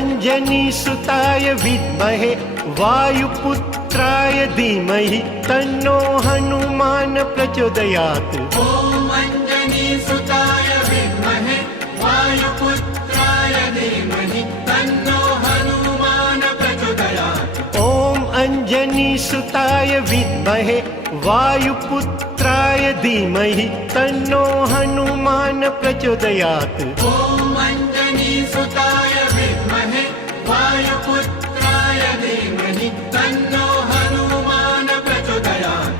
अंजनीसुताय विद्महे वायुपुत्राय धीमहि तन्नो हनुमान प्रचोदयात्। ॐ अंजनीसुताय विद्महे वायुपुत्राय धीमहि तन्नो हनुमान प्रचोदयात्। ॐ अंजनीसुताय विद्महे वायुपुत्राय धीमहि तन्नो हनुमान प्रचोदयात्। ॐ अंजनीसुताय विद्महे वायुपुत्राय धीमहि तन्नो हनुमान प्रचोदयात्।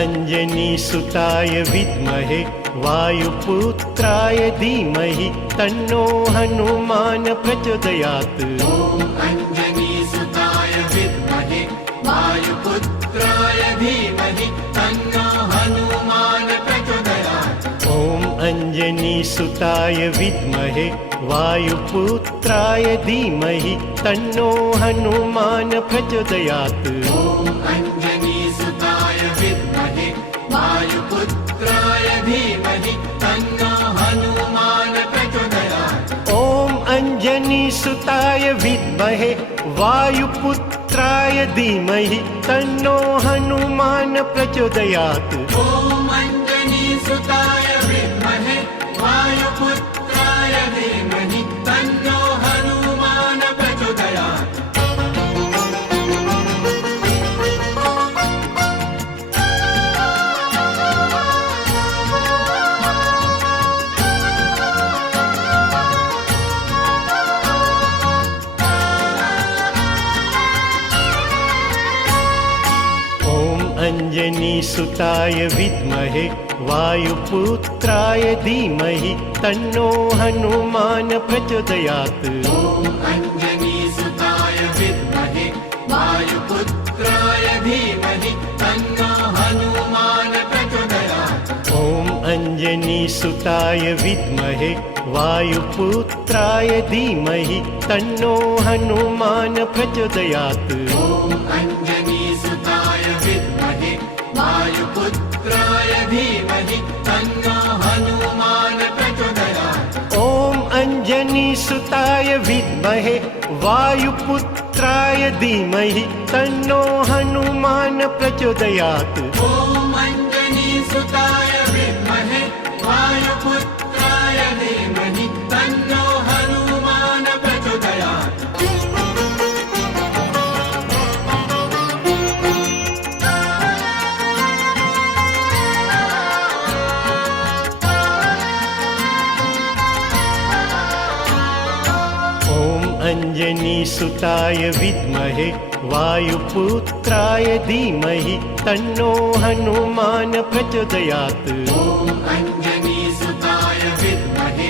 अंजनीसुताय विद्महे वायुपुत्राय धीमहि तन्नो हनुमान प्रचोदयात्। ॐ अंजनीसुताय विद्महे वायुपुत्राय धीमहि तन्नो हनुमान प्रचोदयात्। ॐ अंजनीसुताय विद्महे वायुपुत्राय धीमहि तन्नो हनुमान प्रचोदयात्। ॐ अंजनीसुताय विद्महे वायुपुत्राय धीमहि तन्नो हनुमान प्रचोदयात्। ॐ अंजनीसुताय विद्महे वायुपुत्राय धीमहि तन्नो हनुमान प्रचोदयात्। ॐ अंजनीसुताय विद्महे वायुपुत्राय धीमहि तन्नो हनुमान प्रचोदयात्। अंजनीसुताय विद्महे वायुपुत्राय धीमहि तन्नो हनुमान प्रचोदयात्। ॐ अंजनीसुताय विद्महे वायुपुत्राय धीमहि तन्नो हनुमान प्रचोदयात्। ॐ अंजनीसुताय विद्महे वायुपुत्राय धीमहि तन्नो हनुमान प्रचोदयात्। ॐ अंजनीसुताय विद्महे वायुपुत्राय धीमहि तन्नो हनुमान प्रचोदयात्। ॐ अंजनीसुताय विद्महे वायुपुत्राय धीमहि तन्नो हनुमान प्रचोदयात्। ॐ अंजनीसुताय विद्महे वायुपुत्राय धीमहि तन्नो हनुमान प्रचोदयात्। अंजनीसुताय विद्महे वायुपुत्राय धीमहि तन्नो हनुमान प्रचोदयात्। ॐ अंजनीसुताय विद्महे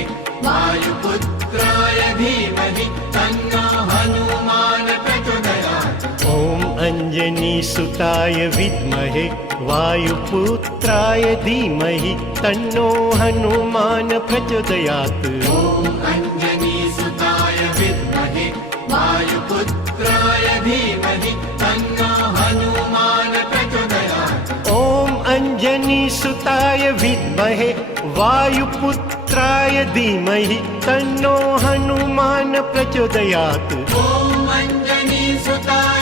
वायुपुत्राय धीमहि तन्नो हनुमान प्रचोदयात्। ॐ अंजनीसुताय विद्महे वायुपुत्राय धीमहि तन्नो हनुमान प्रचोदयात्। ॐ अंजनीसुताय विद्महे वायुपुत्राय धीमहि तन्नो हनुमान प्रचोदयात्। ॐ अंजनीसुताय विद्महे वायुपुत्राय धीमहि तन्नो हनुमान प्रचोदयात्। ॐ अंजनीसुताय